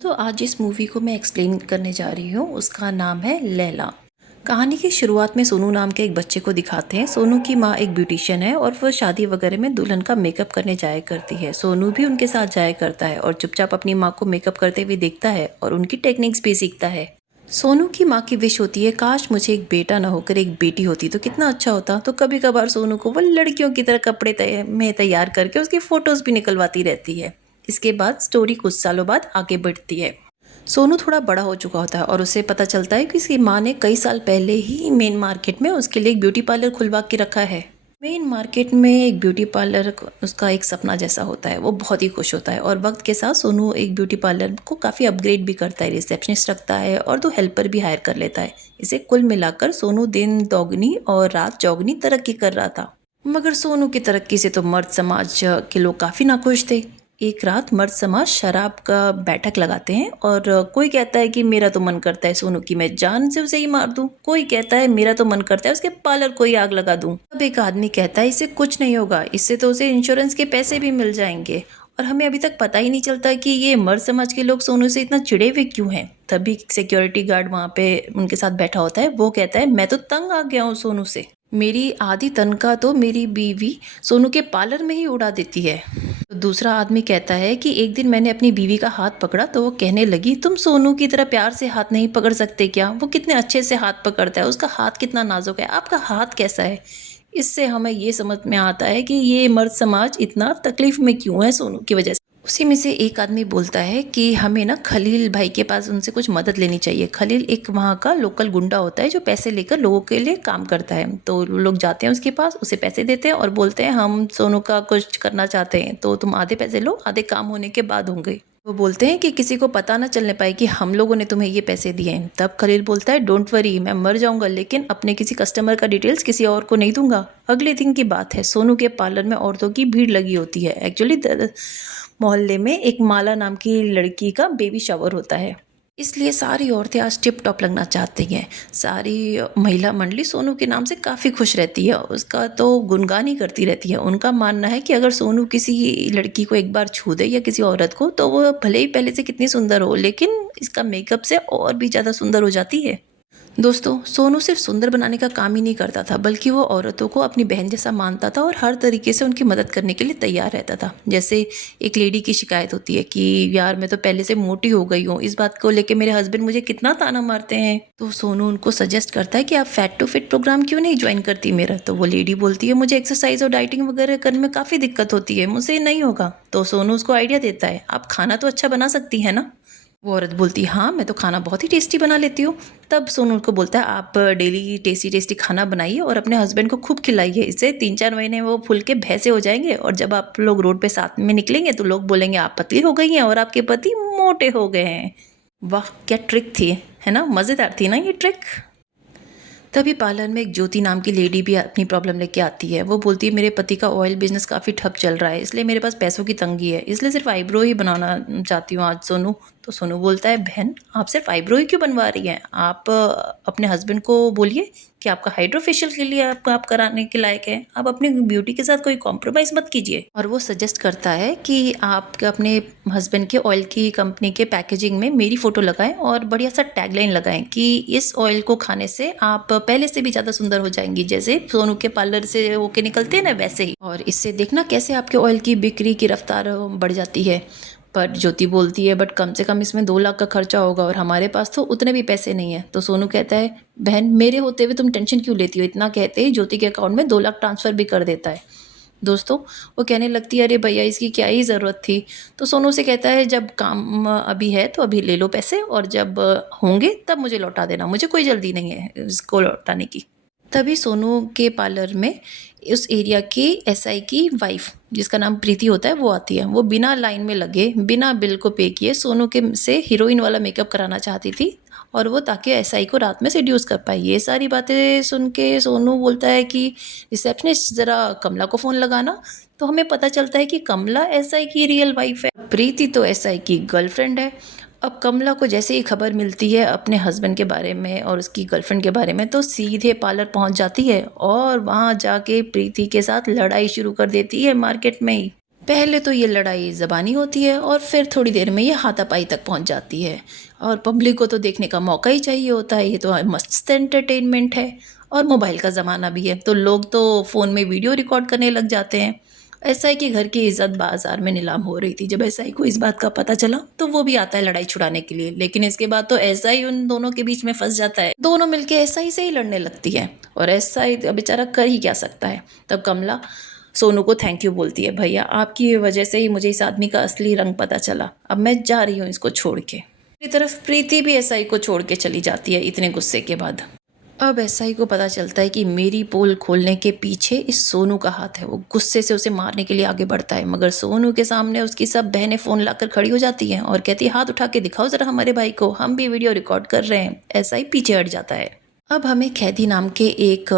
तो आज जिस मूवी को मैं एक्सप्लेन करने जा रही हूँ उसका नाम है लैला। कहानी की शुरुआत में सोनू नाम के एक बच्चे को दिखाते हैं। सोनू की माँ एक ब्यूटिशियन है और वह शादी वगैरह में दुल्हन का मेकअप करने जाया करती है। सोनू भी उनके साथ जाया करता है और चुपचाप अपनी माँ को मेकअप करते हुए देखता है और उनकी टेक्निक्स भी सीखता है। सोनू की माँ की विश होती है, काश मुझे एक बेटा ना होकर एक बेटी होती तो कितना अच्छा होता। तो कभी कभार सोनू को वो लड़कियों की तरह कपड़े में तैयार करके उसकी फोटोज भी निकलवाती रहती है। इसके बाद स्टोरी कुछ सालों बाद आगे बढ़ती है। सोनू थोड़ा बड़ा हो चुका होता है और उसे पता चलता है कि उसकी माँ ने कई साल पहले ही मेन मार्केट में उसके लिए एक ब्यूटी पार्लर खुलवा के रखा है। मेन मार्केट में एक ब्यूटी पार्लर उसका एक सपना जैसा होता है। वो बहुत ही खुश होता है और वक्त के साथ सोनू एक ब्यूटी पार्लर को काफ़ी अपग्रेड भी करता है, रिसेप्शनिस्ट रखता है और 2 हेल्पर भी हायर कर लेता है। इसे कुल मिलाकर सोनू दिन दोगुनी और रात चौगुनी तरक्की कर रहा था। मगर सोनू की तरक्की से तो मर्द समाज के लोग काफ़ी नाखुश थे। एक रात मर्द समाज शराब का बैठक लगाते हैं और कोई कहता है कि मेरा तो मन करता है सोनू की मैं जान से उसे ही मार दूं। कोई कहता है मेरा तो मन करता है उसके पार्लर को ही आग लगा दूं। अब एक आदमी कहता है इससे कुछ नहीं होगा, इससे तो उसे इंश्योरेंस के पैसे भी मिल जाएंगे। और हमें अभी तक पता ही नहीं चलता कि ये मर्द समाज के लोग सोनू से इतना चिढ़े हुए क्यों हैं। तभी सिक्योरिटी गार्ड वहाँ पे उनके साथ बैठा होता है। वो कहता है मैं तो तंग आ गया हूँ सोनू से, मेरी आधी तनख्वाह तो मेरी बीवी सोनू के पार्लर में ही उड़ा देती है। तो दूसरा आदमी कहता है कि एक दिन मैंने अपनी बीवी का हाथ पकड़ा तो वो कहने लगी तुम सोनू की तरह प्यार से हाथ नहीं पकड़ सकते क्या, वो कितने अच्छे से हाथ पकड़ता है, उसका हाथ कितना नाजुक है, आपका हाथ कैसा है। इससे हमें ये समझ में आता है कि ये मर्द समाज इतना तकलीफ में क्यों है सोनू की वजह से। उसी में से एक आदमी बोलता है कि हमें ना खलील भाई के पास उनसे कुछ मदद लेनी चाहिए। खलील एक वहाँ का लोकल गुंडा होता है जो पैसे लेकर लोगों के लिए काम करता है। तो लोग जाते हैं उसके पास, उसे पैसे देते हैं और बोलते हैं हम सोनू का कुछ करना चाहते हैं तो तुम आधे पैसे लो, आधे काम होने के बाद होंगे। वो बोलते हैं कि किसी को पता ना चलने पाए कि हम लोगों ने तुम्हें ये पैसे दिए हैं। तब खलील बोलता है डोंट वरी, मैं मर जाऊंगा लेकिन अपने किसी कस्टमर का डिटेल्स किसी और को नहीं दूंगा। अगले दिन की बात है, सोनू के पार्लर में औरतों की भीड़ लगी होती है। एक्चुअली मोहल्ले में एक माला नाम की लड़की का बेबी शावर होता है, इसलिए सारी औरतें आज टिप टॉप लगना चाहती हैं। सारी महिला मंडली सोनू के नाम से काफ़ी खुश रहती है, उसका तो गुणगान ही करती रहती है। उनका मानना है कि अगर सोनू किसी लड़की को एक बार छू दे या किसी औरत को तो वो भले ही पहले से कितनी सुंदर हो लेकिन इसका मेकअप से और भी ज़्यादा सुंदर हो जाती है। दोस्तों, सोनू सिर्फ सुंदर बनाने का काम ही नहीं करता था बल्कि वो औरतों को अपनी बहन जैसा मानता था और हर तरीके से उनकी मदद करने के लिए तैयार रहता था। जैसे एक लेडी की शिकायत होती है कि यार मैं तो पहले से मोटी हो गई हूँ, इस बात को लेके मेरे हस्बैंड मुझे कितना ताना मारते हैं। तो सोनू उनको सजेस्ट करता है कि आप फैट टू फिट प्रोग्राम क्यों नहीं ज्वाइन करती मेरा। तो वो लेडी बोलती है मुझे एक्सरसाइज और डाइटिंग वगैरह करने में काफ़ी दिक्कत होती है, मुझसे नहीं होगा। तो सोनू उसको आइडिया देता है आप खाना तो अच्छा बना सकती है ना। वो औरत बोलती है हाँ मैं तो खाना बहुत ही टेस्टी बना लेती हूँ। तब सोनू को बोलता है आप डेली टेस्टी टेस्टी खाना बनाइए और अपने हस्बैंड को खूब खिलाइए, इससे 3-4 महीने वो फूल के भैंसे हो जाएंगे और जब आप लोग रोड पे साथ में निकलेंगे तो लोग बोलेंगे आप पतली हो गई हैं और आपके पति मोटे हो गए हैं। वाह क्या ट्रिक थी, है ना, मज़ेदार थी ना ये ट्रिक। तभी पार्लर में एक ज्योति नाम की लेडी भी अपनी प्रॉब्लम लेके आती है। वो बोलती है मेरे पति का ऑयल बिजनेस काफ़ी ठप चल रहा है, इसलिए मेरे पास पैसों की तंगी है, इसलिए सिर्फ आईब्रो ही बनाना चाहती हूँ आज सोनू। तो सोनू बोलता है बहन आप सिर्फ आईब्रो ही क्यों बनवा रही हैं, आप अपने हस्बैंड को बोलिए कि आपका हाइड्रोफेशियल के लिए आप कराने के लायक है, आप अपनी ब्यूटी के साथ कोई कॉम्प्रोमाइज़ मत कीजिए। और वो सजेस्ट करता है कि आप अपने हस्बैंड के ऑयल की कंपनी के पैकेजिंग में मेरी फ़ोटो लगाएं और बढ़िया सा टैगलाइन लगाएं कि इस ऑयल को खाने से आप पहले से भी ज़्यादा सुंदर हो जाएंगी, जैसे सोनू के पार्लर से होके निकलते हैं ना वैसे ही, और इससे देखना कैसे आपके ऑयल की बिक्री की रफ्तार बढ़ जाती है। पर ज्योति बोलती है बट कम से कम इसमें 2 लाख का खर्चा होगा और हमारे पास तो उतने भी पैसे नहीं है। तो सोनू कहता है बहन मेरे होते हुए तुम टेंशन क्यों लेती हो। इतना कहते ही ज्योति के अकाउंट में 2 लाख ट्रांसफ़र भी कर देता है। दोस्तों, वो कहने लगती है अरे भैया इसकी क्या ही ज़रूरत थी। तो सोनू से कहता है जब काम अभी है तो अभी ले लो पैसे और जब होंगे तब मुझे लौटा देना, मुझे कोई जल्दी नहीं है इसको लौटाने की। तभी सोनू के पार्लर में उस एरिया की एसआई की वाइफ जिसका नाम प्रीति होता है वो आती है। वो बिना लाइन में लगे बिना बिल को पे किए सोनू के से हीरोइन वाला मेकअप कराना चाहती थी और वो ताकि एसआई को रात में सेड्यूस कर पाए। ये सारी बातें सुन के सोनू बोलता है कि रिसेप्शनिस्ट ज़रा कमला को फ़ोन लगाना। तो हमें पता चलता है कि कमला एसआई की रियल वाइफ है, प्रीति तो एसआई की गर्लफ्रेंड है। अब कमला को जैसे ही खबर मिलती है अपने हस्बैंड के बारे में और उसकी गर्लफ्रेंड के बारे में तो सीधे पार्लर पहुंच जाती है और वहां जाके प्रीति के साथ लड़ाई शुरू कर देती है मार्केट में ही। पहले तो ये लड़ाई ज़बानी होती है और फिर थोड़ी देर में ये हाथापाई तक पहुंच जाती है। और पब्लिक को तो देखने का मौका ही चाहिए होता है, ये तो मस्त एंटरटेनमेंट है। और मोबाइल का ज़माना भी है तो लोग तो फ़ोन में वीडियो रिकॉर्ड करने लग जाते हैं। एसआई के घर की इज्जत बाजार में नीलाम हो रही थी। जब एसआई को इस बात का पता चला तो वो भी आता है लड़ाई छुड़ाने के लिए, लेकिन इसके बाद तो एसआई उन दोनों के बीच में फंस जाता है। दोनों मिलके एसआई से ही लड़ने लगती है और एसआई बेचारा कर ही क्या सकता है। तब कमला सोनू को थैंक यू बोलती है, भैया आपकी वजह से ही मुझे इस आदमी का असली रंग पता चला, अब मैं जा रही हूँ इसको छोड़ के। दूसरी तरफ प्रीति भी एसआई को छोड़ के चली जाती है इतने गुस्से के बाद। अब एसआई को पता चलता है कि मेरी पोल खोलने के पीछे इस सोनू का हाथ है। वो गुस्से से उसे मारने के लिए आगे बढ़ता है, मगर सोनू के सामने उसकी सब बहनें फ़ोन लाकर खड़ी हो जाती हैं और कहती है, हाथ उठा के दिखाओ ज़रा हमारे भाई को, हम भी वीडियो रिकॉर्ड कर रहे हैं। एसआई पीछे हट जाता है। अब हमें कैदी नाम के एक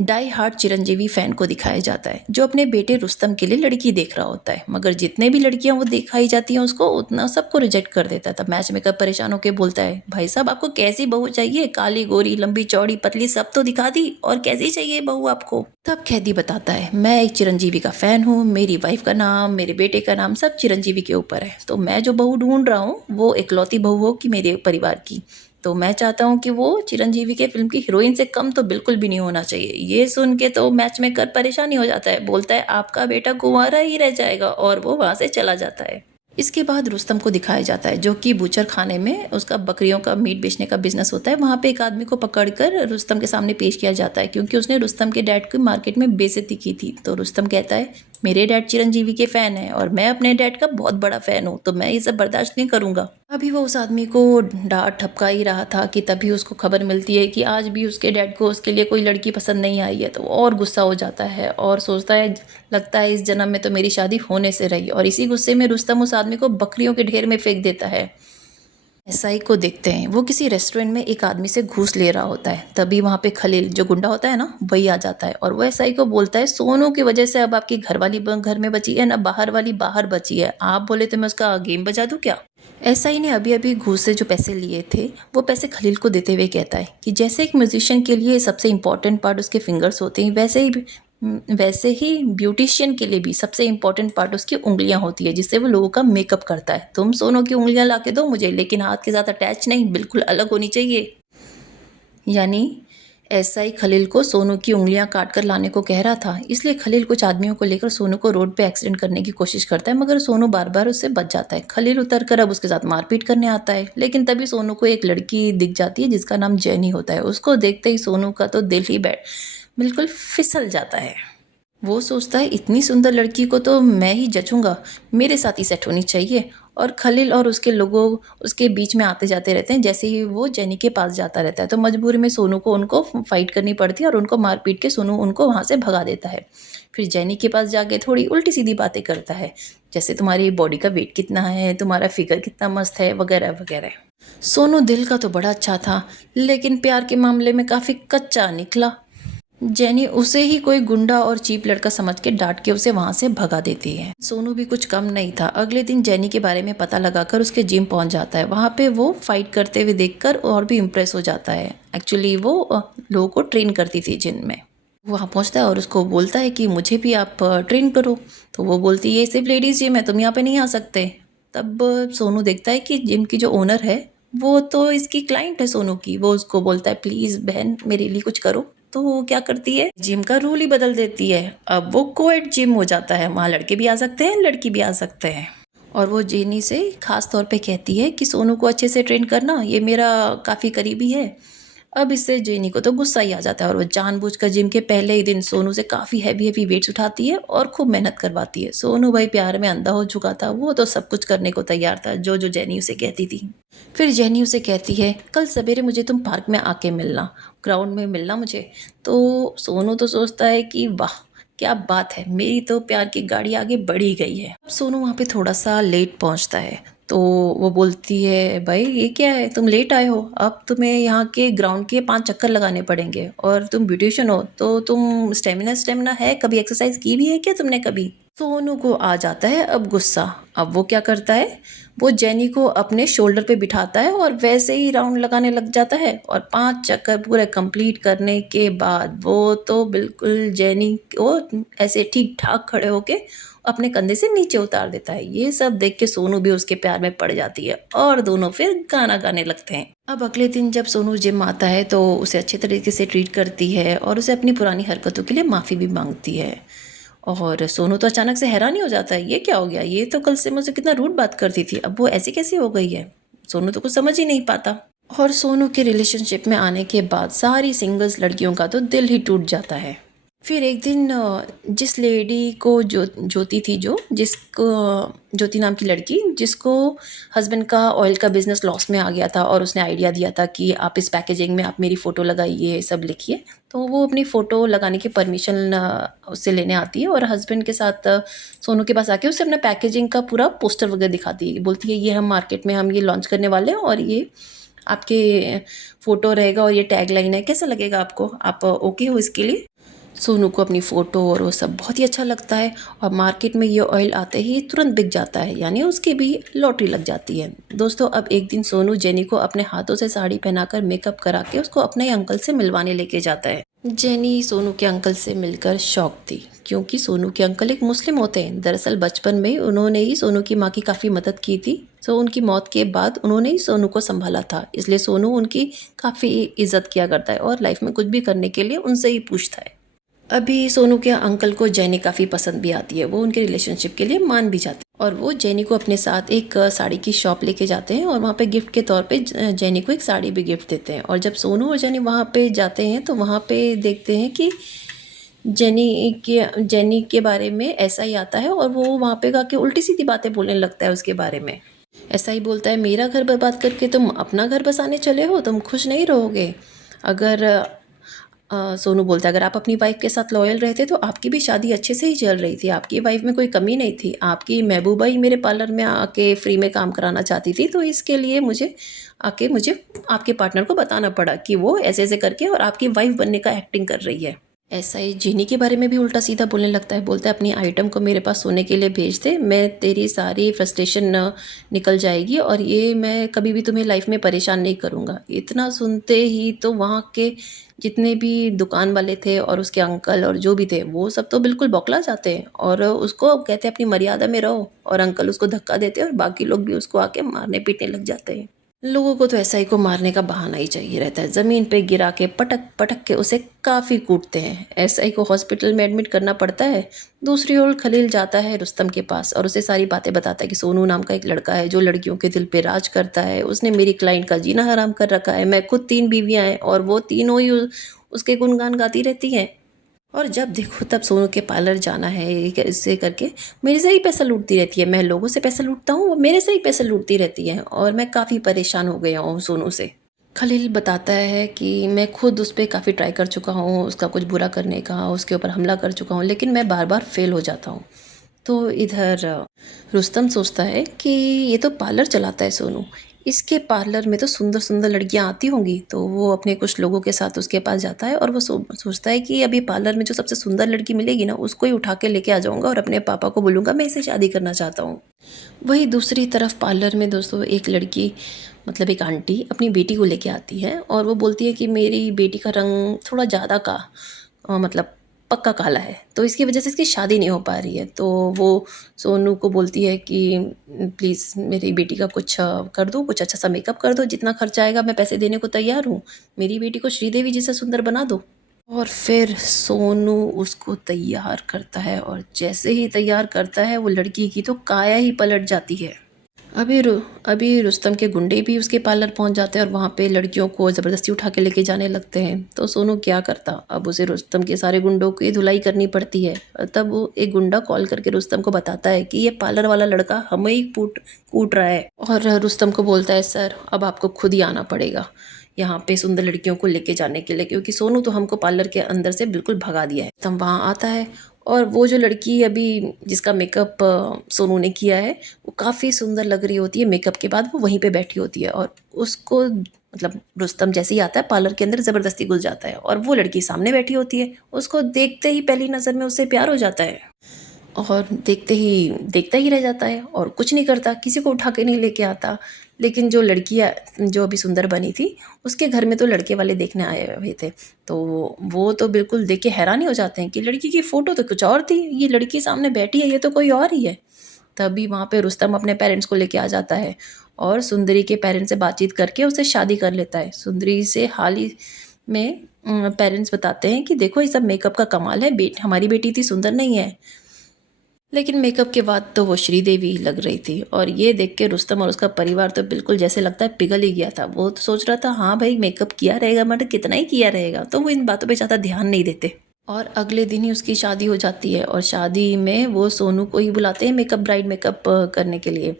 डाई हार्ट चिरंजीवी फ़ैन को दिखाया जाता है जो अपने बेटे रुस्तम के लिए लड़की देख रहा होता है, मगर जितने भी लड़कियां वो दिखाई जाती हैं उसको उतना सबको रिजेक्ट कर देता है। तब मैच मेकर परेशान होकर बोलता है, भाई साहब आपको कैसी बहू चाहिए, काली गोरी लंबी चौड़ी पतली सब तो दिखा दी, और कैसी चाहिए बहू आपको। तब कैदी बताता है, मैं एक चिरंजीवी का फ़ैन हूँ, मेरी वाइफ का नाम मेरे बेटे का नाम सब चिरंजीवी के ऊपर है, तो मैं जो बहू ढूंढ रहा हूँ वो इकलौती बहू हो कि मेरे परिवार की, तो मैं चाहता हूँ कि वो चिरंजीवी के फिल्म की हीरोइन से कम तो बिल्कुल भी नहीं होना चाहिए। ये सुन के तो मैच मेकर परेशानी हो जाता है, बोलता है आपका बेटा कुंवारा ही रह जाएगा, और वो वहाँ से चला जाता है। इसके बाद रुस्तम को दिखाया जाता है जो कि बूचर खाने में उसका बकरियों का मीट बेचने का बिजनेस होता है। वहाँ पे एक आदमी को पकड़कर रुस्तम के सामने पेश किया जाता है क्योंकि उसने रुस्तम के डैड की मार्केट में बेइज्जती की थी। तो रुस्तम कहता है, मेरे डैड चिरंजीवी के फ़ैन हैं और मैं अपने डैड का बहुत बड़ा फ़ैन हूँ, तो मैं ये सब बर्दाश्त नहीं करूँगा। अभी वो उस आदमी को डांट ठपका ही रहा था कि तभी उसको खबर मिलती है कि आज भी उसके डैड को उसके लिए कोई लड़की पसंद नहीं आई है। तो वो और गुस्सा हो जाता है और सोचता है, लगता है इस जन्म में तो मेरी शादी होने से रही, और इसी गुस्से में रुस्तम उस आदमी को बकरियों के ढेर में फेंक देता है। एसआई को देखते हैं, वो किसी रेस्टोरेंट में एक आदमी से घूस ले रहा होता है। तभी वहाँ पे खलील जो गुंडा होता है ना, वही आ जाता है और वो एसआई को बोलता है, सोनू की वजह से अब आपकी घरवाली घर में बची है ना, बाहर वाली बाहर बची है, आप बोले तो मैं उसका गेम बजा दूँ क्या। एसआई ने अभी अभी घूस से जो पैसे लिए थे वो पैसे खलील को देते हुए कहता है कि जैसे एक म्यूजिशियन के लिए सबसे इम्पॉर्टेंट पार्ट उसके फिंगर्स होते हैं, वैसे ही ब्यूटिशियन के लिए भी सबसे इम्पॉर्टेंट पार्ट उसकी उंगलियां होती है, जिससे वो लोगों का मेकअप करता है। तुम सोनू की उंगलियां ला के दो मुझे, लेकिन हाथ के साथ अटैच नहीं, बिल्कुल अलग होनी चाहिए। यानी एसआई खलील को सोनू की उंगलियां काट कर लाने को कह रहा था, इसलिए खलील कुछ आदमियों को लेकर सोनू को रोड पे एक्सीडेंट करने की कोशिश करता है, मगर सोनू बार बार उससे बच जाता है। खलील उतर कर अब उसके साथ मारपीट करने आता है, लेकिन तभी सोनू को एक लड़की दिख जाती है जिसका नाम जेनी होता है। उसको देखते ही सोनू का तो दिल ही बिल्कुल फिसल जाता है। वो सोचता है, इतनी सुंदर लड़की को तो मैं ही जचूंगा, मेरे साथ ही सेट होनी चाहिए। और खलील और उसके लोगों उसके बीच में आते जाते रहते हैं। जैसे ही वो जेनी के पास जाता रहता है तो मजबूरी में सोनू को उनको फाइट करनी पड़ती है और उनको मार पीट के सोनू उनको वहाँ से भगा देता है। फिर जेनी के पास जाके थोड़ी उल्टी सीधी बातें करता है, जैसे तुम्हारी बॉडी का वेट कितना है, तुम्हारा फिगर कितना मस्त है, वगैरह वगैरह। सोनू दिल का तो बड़ा अच्छा था, लेकिन प्यार के मामले में काफ़ी कच्चा निकला। जेनी उसे ही कोई गुंडा और चीप लड़का समझ के डांट के उसे वहां से भगा देती है। सोनू भी कुछ कम नहीं था, अगले दिन जेनी के बारे में पता लगाकर उसके जिम पहुंच जाता है। वहां पे वो फाइट करते हुए देखकर और भी इम्प्रेस हो जाता है। एक्चुअली वो लोगों को ट्रेन करती थी जिम में। वहाँ पहुँचता है और उसको बोलता है कि मुझे भी आप ट्रेन करो। तो वो बोलती है, ये सिर्फ लेडीज़ जिम है, तुम यहाँ पे नहीं आ सकते। तब सोनू देखता है कि जिम की जो ओनर है वो तो इसकी क्लाइंट है सोनू की। वो उसको बोलता है, प्लीज़ बहन मेरे लिए कुछ करो। तो वो क्या करती है, जिम का रूल ही बदल देती है। अब वो कोएड जिम हो जाता है, वहाँ लड़के भी आ सकते हैं लड़की भी आ सकते हैं। और वो जेनी से खास तौर पे कहती है कि सोनू को अच्छे से ट्रेन करना, ये मेरा काफ़ी करीबी है। अब इससे जेनी को तो गुस्सा ही आ जाता है और वो जानबूझकर जिम के पहले ही दिन सोनू से काफ़ी हैवी हैवी वेट्स उठाती है और खूब मेहनत करवाती है। सोनू भाई प्यार में अंधा हो चुका था, वो तो सब कुछ करने को तैयार था जो जो जेनी उसे कहती थी। फिर जेनी उसे कहती है, कल सवेरे मुझे तुम पार्क में आके मिलना, ग्राउंड में मिलना मुझे। तो सोनू तो सोचता है कि वाह क्या बात है, मेरी तो प्यार की गाड़ी आगे बढ़ ही गई है। अब सोनू वहाँ पे थोड़ा सा लेट पहुँचता है तो वो बोलती है, भाई ये क्या है, तुम लेट आए हो, अब तुम्हें यहाँ के ग्राउंड के 5 चक्कर लगाने पड़ेंगे, और तुम ब्यूटिशियन हो तो तुम स्टेमिना है, कभी एक्सरसाइज की भी है क्या तुमने कभी। सोनू को आ जाता है अब गुस्सा। अब वो क्या करता है, वो जेनी को अपने शोल्डर पे बिठाता है और वैसे ही राउंड लगाने लग जाता है, और 5 चक्कर पूरे कंप्लीट करने के बाद वो तो बिल्कुल जेनी को ऐसे ठीक ठाक खड़े होके अपने कंधे से नीचे उतार देता है। ये सब देख के सोनू भी उसके प्यार में पड़ जाती है और दोनों फिर गाना गाने लगते हैं। अब अगले दिन जब सोनू जिम आता है तो उसे अच्छे तरीके से ट्रीट करती है और उसे अपनी पुरानी हरकतों के लिए माफ़ी भी मांगती है। और सोनू तो अचानक से हैरान ही हो जाता है, ये क्या हो गया, ये तो कल से मुझसे कितना रूड बात करती थी, अब वो ऐसी कैसी हो गई है। सोनू तो कुछ समझ ही नहीं पाता। और सोनू के रिलेशनशिप में आने के बाद सारी सिंगल्स लड़कियों का तो दिल ही टूट जाता है। फिर एक दिन जिस लेडी को ज्योति थी, जिसको ज्योति नाम की लड़की, जिसको हस्बैंड का ऑयल का बिजनेस लॉस में आ गया था और उसने आइडिया दिया था कि आप इस पैकेजिंग में आप मेरी फ़ोटो लगाइए, सब लिखिए, तो वो अपनी फ़ोटो लगाने की परमिशन उससे लेने आती है और हस्बैंड के साथ सोनू के पास आके उसे अपना पैकेजिंग का पूरा पोस्टर वगैरह दिखाती है। बोलती है ये हम मार्केट में हम ये लॉन्च करने वाले हैं और ये आपके फ़ोटो रहेगा और ये टैग लाइन है, कैसा लगेगा आपको, आप ओके हो इसके लिए। सोनू को अपनी फ़ोटो और वो सब बहुत ही अच्छा लगता है और मार्केट में ये ऑयल आते ही तुरंत बिक जाता है, यानी उसकी भी लॉटरी लग जाती है। दोस्तों, अब एक दिन सोनू जेनी को अपने हाथों से साड़ी पहनाकर मेकअप करा के उसको अपने अंकल से मिलवाने लेके जाता है। जेनी सोनू के अंकल से मिलकर शॉक थी, क्योंकि सोनू के अंकल एक मुस्लिम होते हैं। दरअसल बचपन में उन्होंने ही सोनू की माँ की काफ़ी मदद की थी, तो उनकी मौत के बाद उन्होंने ही सोनू को संभाला था, इसलिए सोनू उनकी काफ़ी इज्जत किया करता है और लाइफ में कुछ भी करने के लिए उनसे ही पूछता है। अभी सोनू के अंकल को जेनी काफ़ी पसंद भी आती है, वो उनके रिलेशनशिप के लिए मान भी जाते हैं और वो जेनी को अपने साथ एक साड़ी की शॉप लेके जाते हैं और वहाँ पे गिफ्ट के तौर पे जेनी को एक साड़ी भी गिफ्ट देते हैं। और जब सोनू और जेनी वहाँ पे जाते हैं तो वहाँ पे देखते हैं कि जेनी के बारे में ऐसा ही आता है और वो वहाँ पे आके उल्टी सीधी बातें बोलने लगता है उसके बारे में। ऐसा ही बोलता है, मेरा घर बर्बाद करके तुम अपना घर बसाने चले हो, तुम खुश नहीं रहोगे। अगर सोनू बोलता है, अगर आप अपनी वाइफ के साथ लॉयल रहते तो आपकी भी शादी अच्छे से ही चल रही थी, आपकी वाइफ में कोई कमी नहीं थी, आपकी महबूबा ही मेरे पार्लर में आके फ्री में काम कराना चाहती थी, तो इसके लिए मुझे आपके पार्टनर को बताना पड़ा कि वो ऐसे ऐसे करके और आपकी वाइफ बनने का एक्टिंग कर रही है। ऐसा ही जीनी के बारे में भी उल्टा सीधा बोलने लगता है, बोलता है अपनी आइटम को मेरे पास सोने के लिए भेज दे, मैं तेरी सारी फ्रस्ट्रेशन निकल जाएगी और ये मैं कभी भी तुम्हें लाइफ में परेशान नहीं करूँगा। इतना सुनते ही तो वहाँ के जितने भी दुकान वाले थे और उसके अंकल और जो भी थे वो सब तो बिल्कुल बौखला जाते हैं और उसको कहते हैं अपनी मर्यादा में रहो, और अंकल उसको धक्का देते हैं और बाकी लोग भी उसको आके मारने पीटने लग जाते हैं। लोगों को तो ऐसा ही को मारने का बहाना ही चाहिए रहता है, ज़मीन पे गिरा के पटक पटक के उसे काफ़ी कूटते हैं। ऐसा ही को हॉस्पिटल में एडमिट करना पड़ता है। दूसरी ओर खलील जाता है रुस्तम के पास और उसे सारी बातें बताता है कि सोनू नाम का एक लड़का है जो लड़कियों के दिल पे राज करता है, उसने मेरी क्लाइंट का जीना हराम कर रखा है, मैं खुद 3 बीवियाँ हैं और वो तीनों ही उसके गुणगान गाती रहती हैं, और जब देखो तब सोनू के पार्लर जाना है इससे करके मेरे से ही पैसा लूटती रहती है, मैं लोगों से पैसा लूटता हूँ, वो मेरे से ही पैसा लूटती रहती है और मैं काफ़ी परेशान हो गया हूँ सोनू से। खलील बताता है कि मैं खुद उस पर काफ़ी ट्राई कर चुका हूँ, उसका कुछ बुरा करने का, उसके ऊपर हमला कर चुका हूँ, लेकिन मैं बार बार फेल हो जाता हूँ। तो इधर रुस्तम सोचता है कि ये तो पार्लर चलाता है सोनू, इसके पार्लर में तो सुंदर सुंदर लड़कियां आती होंगी, तो वो अपने कुछ लोगों के साथ उसके पास जाता है और वो सोचता है कि अभी पार्लर में जो सबसे सुंदर लड़की मिलेगी ना उसको ही उठा के लेके आ जाऊंगा और अपने पापा को बोलूँगा मैं इसे शादी करना चाहता हूँ। वही दूसरी तरफ पार्लर में दोस्तों एक लड़की, मतलब एक आंटी अपनी बेटी को लेके आती है और वो बोलती है कि मेरी बेटी का रंग थोड़ा ज़्यादा मतलब पक्का काला है, तो इसकी वजह से इसकी शादी नहीं हो पा रही है। तो वो सोनू को बोलती है कि प्लीज़ मेरी बेटी का कुछ कर दो, कुछ अच्छा सा मेकअप कर दो, जितना खर्चा आएगा मैं पैसे देने को तैयार हूँ, मेरी बेटी को श्रीदेवी जैसा सुंदर बना दो। और फिर सोनू उसको तैयार करता है और जैसे ही तैयार करता है वो लड़की की तो काया ही पलट जाती है। अभी रुस्तम के गुंडे भी उसके पार्लर पहुंच जाते हैं और वहाँ पे लड़कियों को ज़बरदस्ती उठा के लेके जाने लगते हैं। तो सोनू क्या करता, अब उसे रुस्तम के सारे गुंडों की धुलाई करनी पड़ती है। तब वो एक गुंडा कॉल करके रुस्तम को बताता है कि ये पार्लर वाला लड़का हमें ही कूट रहा है, और रुस्तम को बोलता है सर अब आपको खुद ही आना पड़ेगा यहाँ पे सुंदर लड़कियों को लेके जाने के लिए, क्योंकि सोनू तो हमको पार्लर के अंदर से बिल्कुल भगा दिया है। तब वहाँ आता है और वो जो लड़की अभी जिसका मेकअप सोनू ने किया है वो काफ़ी सुंदर लग रही होती है मेकअप के बाद, वो वहीं पे बैठी होती है और उसको मतलब रुस्तम जैसे ही आता है पार्लर के अंदर ज़बरदस्ती घुस जाता है और वो लड़की सामने बैठी होती है, उसको देखते ही पहली नज़र में उससे प्यार हो जाता है और देखता ही रह जाता है और कुछ नहीं करता, किसी को उठा के नहीं लेके आता। लेकिन जो लड़की जो अभी सुंदर बनी थी, उसके घर में तो लड़के वाले देखने आए हुए थे। तो वो तो बिल्कुल देख के हैरान ही हो जाते हैं कि लड़की की फ़ोटो तो कुछ और थी, ये लड़की सामने बैठी है, ये तो कोई और ही है। तभी वहाँ पे रुस्तम अपने पेरेंट्स को लेके आ जाता है और सुंदरी के पेरेंट्स से बातचीत करके उससे शादी कर लेता है। सुंदरी से हाल ही में पेरेंट्स बताते हैं कि देखो ये सब मेकअप का कमाल है, हमारी बेटी इतनी सुंदर नहीं है। लेकिन मेकअप के बाद तो वो श्रीदेवी ही लग रही थी और ये देख के रुस्तम और उसका परिवार तो बिल्कुल जैसे लगता है पिघल ही गया था। वो तो सोच रहा था हाँ भाई मेकअप किया रहेगा, मतलब कितना ही किया रहेगा, तो वो इन बातों पे ज़्यादा ध्यान नहीं देते। और अगले दिन ही उसकी शादी हो जाती है और शादी में वो सोनू को ही बुलाते हैं मेकअप ब्राइड मेकअप करने के लिए।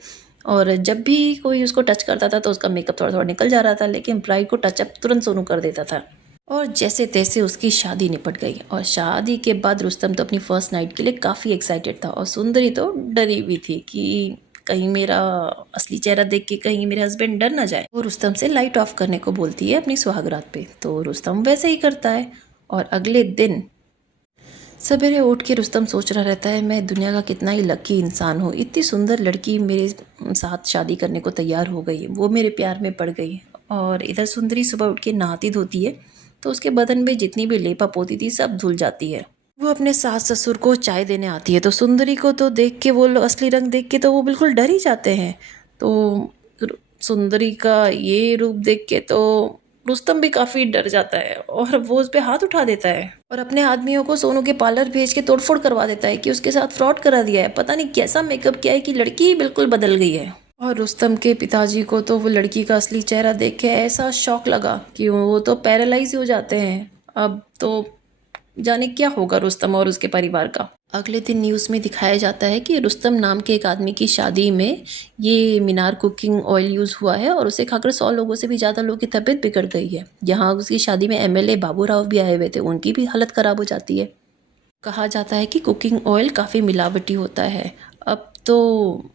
और जब भी कोई उसको टच करता था तो उसका मेकअप थोड़ा थोड़ा निकल जा रहा था, लेकिन ब्राइड को टचअप तुरंत सोनू कर देता था। और जैसे तैसे उसकी शादी निपट गई और शादी के बाद रुस्तम तो अपनी फर्स्ट नाइट के लिए काफ़ी एक्साइटेड था और सुंदरी तो डरी हुई थी कि कहीं मेरा असली चेहरा देख के कहीं मेरे हस्बैंड डर ना जाए। वो रुस्तम से लाइट ऑफ करने को बोलती है अपनी सुहागरात पे, तो रुस्तम वैसे ही करता है। और अगले दिन सवेरे उठ के रुस्तम सोच रहा रहता है मैं दुनिया का कितना ही लकी इंसान हूँ, इतनी सुंदर लड़की मेरे साथ शादी करने को तैयार हो गई, वो मेरे प्यार में पड़ गई। और इधर सुंदरी सुबह उठ के नहाती धोती है तो उसके बदन में जितनी भी लेपा पोती थी सब धुल जाती है। वो अपने सास ससुर को चाय देने आती है तो सुंदरी को तो देख के वो लोग असली रंग देख के तो वो बिल्कुल डर ही जाते हैं। तो सुंदरी का ये रूप देख के तो रुस्तम भी काफ़ी डर जाता है और वो उस पर हाथ उठा देता है और अपने आदमियों को सोनू के पार्लर भेज के तोड़फोड़ करवा देता है कि उसके साथ फ्रॉड करा दिया है, पता नहीं कैसा मेकअप किया है कि लड़की ही बिल्कुल बदल गई है। और रुस्तम के पिताजी को तो वो लड़की का असली चेहरा देख के ऐसा शॉक लगा कि वो तो पैरालाइज हो जाते हैं। अब तो जाने क्या होगा रुस्तम और उसके परिवार का। अगले दिन न्यूज़ में दिखाया जाता है कि रुस्तम नाम के एक आदमी की शादी में ये मीनार कुकिंग ऑयल यूज़ हुआ है और उसे खाकर 100 लोगों से भी ज़्यादा लोगों की तबीयत बिगड़ गई है। यहाँ उसकी शादी में एमएलए बाबू राव भी आए हुए थे, उनकी भी हालत ख़राब हो जाती है। कहा जाता है कि कुकिंग ऑयल काफ़ी मिलावटी होता है। अब तो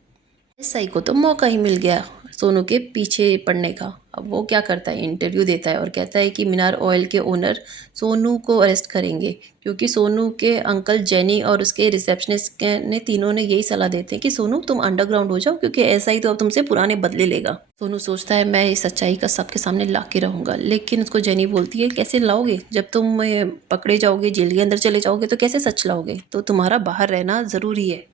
एसआई को तो मौका ही मिल गया सोनू के पीछे पड़ने का। अब वो क्या करता है, इंटरव्यू देता है और कहता है कि मीनार ऑयल के ओनर सोनू को अरेस्ट करेंगे क्योंकि सोनू के अंकल जेनी और उसके रिसेप्शनिस्ट ने तीनों ने यही सलाह देते हैं कि सोनू तुम अंडरग्राउंड हो जाओ क्योंकि एसआई तो अब तुमसे पुराने बदले लेगा। सोनू सोचता है मैं इस सच्चाई का सबके सामने ला के रहूँगा, लेकिन उसको जेनी बोलती है कैसे लाओगे, जब तुम पकड़े जाओगे जेल के अंदर चले जाओगे तो कैसे सच लाओगे, तो तुम्हारा बाहर रहना ज़रूरी है।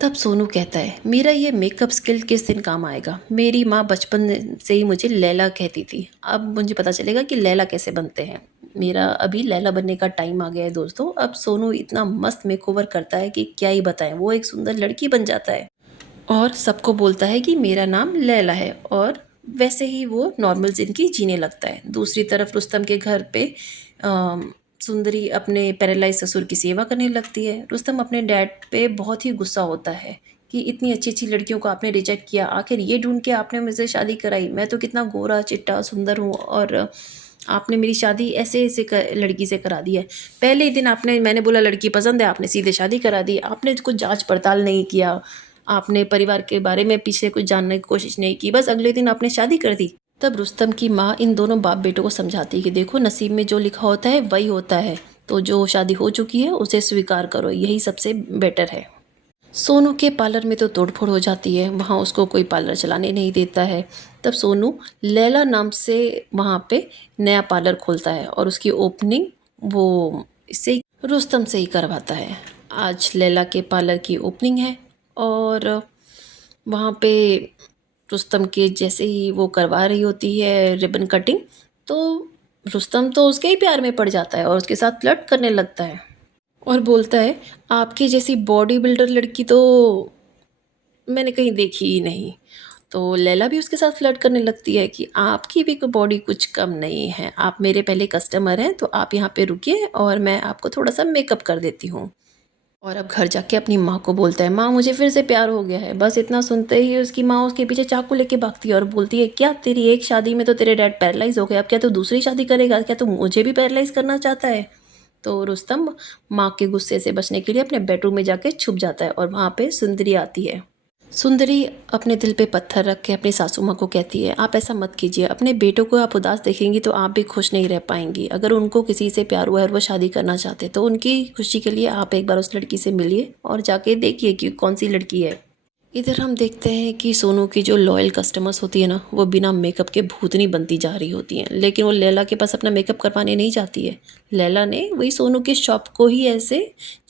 तब सोनू कहता है मेरा ये मेकअप स्किल किस दिन काम आएगा, मेरी माँ बचपन से ही मुझे लैला कहती थी, अब मुझे पता चलेगा कि लैला कैसे बनते हैं। मेरा अभी लैला बनने का टाइम आ गया है दोस्तों। अब सोनू इतना मस्त मेकओवर करता है कि क्या ही बताएं, वो एक सुंदर लड़की बन जाता है और सबको बोलता है कि मेरा नाम लैला है और वैसे ही वो नॉर्मल ज़िंदगी जीने लगता है। दूसरी तरफ रुस्तम के घर पे सुंदरी अपने पैरालाइज ससुर की सेवा करने लगती है। रुस्तम अपने डैड पे बहुत ही गुस्सा होता है कि इतनी अच्छी अच्छी लड़कियों को आपने रिजेक्ट किया, आखिर ये ढूंढ के आपने मुझसे शादी कराई, मैं तो कितना गोरा चिट्टा सुंदर हूँ और आपने मेरी शादी ऐसे ऐसे लड़की से करा दी है। पहले ही दिन मैंने बोला लड़की पसंद है, आपने सीधे शादी करा दी, आपने कुछ जांच पड़ताल नहीं किया, आपने परिवार के बारे में पीछे कुछ जानने की कोशिश नहीं की, बस अगले दिन आपने शादी कर दी। तब रुस्तम की माँ इन दोनों बाप बेटों को समझाती है कि देखो नसीब में जो लिखा होता है वही होता है, तो जो शादी हो चुकी है उसे स्वीकार करो, यही सबसे बेटर है। सोनू के पार्लर में तो तोड़फोड़ हो जाती है, वहाँ उसको कोई पार्लर चलाने नहीं देता है। तब सोनू लैला नाम से वहाँ पे नया पार्लर खोलता है और उसकी ओपनिंग वो इससे रुस्तम से ही करवाता है। आज लैला के पार्लर की ओपनिंग है और वहाँ पे रुस्तम के जैसे ही वो करवा रही होती है रिबन कटिंग, तो रुस्तम तो उसके ही प्यार में पड़ जाता है और उसके साथ फ्लर्ट करने लगता है और बोलता है आपकी जैसी बॉडी बिल्डर लड़की तो मैंने कहीं देखी ही नहीं। तो लैला भी उसके साथ फ्लर्ट करने लगती है कि आपकी भी बॉडी कुछ कम नहीं है, आप मेरे पहले कस्टमर हैं तो आप यहाँ पे रुकिए और मैं आपको थोड़ा सा मेकअप कर देती हूँ। और अब घर जाके अपनी माँ को बोलता है माँ मुझे फिर से प्यार हो गया है। बस इतना सुनते ही उसकी माँ उसके पीछे चाकू लेके भागती है और बोलती है क्या तेरी एक शादी में तो तेरे डैड पैरालाइज हो गए, अब क्या तू दूसरी शादी करेगा, क्या तू मुझे भी पैरालाइज करना चाहता है। तो रुस्तम माँ के गुस्से से बचने के लिए अपने बेडरूम में जाके छुप जाता है और वहाँ पे सुंदरी आती है। सुंदरी अपने दिल पे पत्थर रख के अपनी सासू माँ को कहती है आप ऐसा मत कीजिए, अपने बेटों को आप उदास देखेंगी तो आप भी खुश नहीं रह पाएंगी। अगर उनको किसी से प्यार हुआ है और वो शादी करना चाहते तो उनकी खुशी के लिए आप एक बार उस लड़की से मिलिए और जाके देखिए कि कौन सी लड़की है। इधर हम देखते हैं कि सोनू की जो लॉयल कस्टमर्स होती है ना, वो बिना मेकअप के भूतनी बनती जा रही होती हैं, लेकिन वो लैला के पास अपना मेकअप करवाने नहीं जाती है। लैला ने वही सोनू की शॉप को ही ऐसे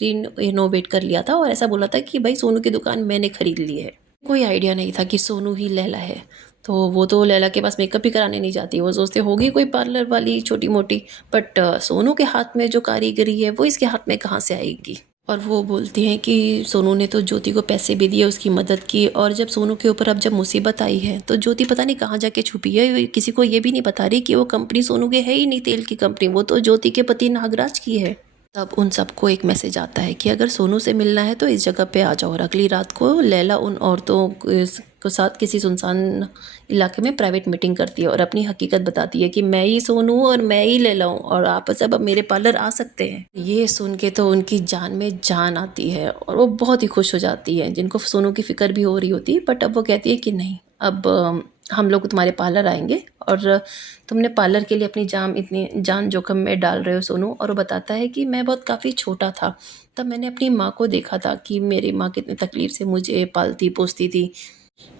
रिनोवेट कर लिया था और ऐसा बोला था कि भाई सोनू की दुकान मैंने खरीद ली है। कोई आइडिया नहीं था कि सोनू ही लैला है। तो वो तो लैला के पास मेकअप भी कराने नहीं जाती, वो सोचते होगी कोई पार्लर वाली छोटी मोटी। बट सोनू के हाथ में जो कारीगरी है वो इसके हाथ में कहाँ से आएगी। और वो बोलती हैं कि सोनू ने तो ज्योति को पैसे भी दिए, उसकी मदद की, और जब सोनू के ऊपर अब जब मुसीबत आई है तो ज्योति पता नहीं कहाँ जाके छुपी है। किसी को ये भी नहीं बता रही कि वो कंपनी सोनू के है ही नहीं, तेल की कंपनी, वो तो ज्योति के पति नागराज की है। तब उन सबको एक मैसेज आता है कि अगर सोनू से मिलना है तो इस जगह पे आ जाओ। और अगली रात को लैला उन औरतों के साथ किसी सुनसान इलाके में प्राइवेट मीटिंग करती है और अपनी हकीकत बताती है कि मैं ही सोनू हूँ और मैं ही लैला हूँ और आप सब अब मेरे पार्लर आ सकते हैं। ये सुन के तो उनकी जान में जान आती है और वो बहुत ही खुश हो जाती है, जिनको सोनू की फिक्र भी हो रही होती है। बट अब वो कहती है कि नहीं, अब हम लोग तुम्हारे पार्लर आएंगे और तुमने पार्लर के लिए अपनी इतनी जान जोखिम में डाल रहे हो सोनू। और वो बताता है कि मैं बहुत काफ़ी छोटा था, तब मैंने अपनी माँ को देखा था कि मेरी माँ कितनी तकलीफ से मुझे पालती पोसती थी।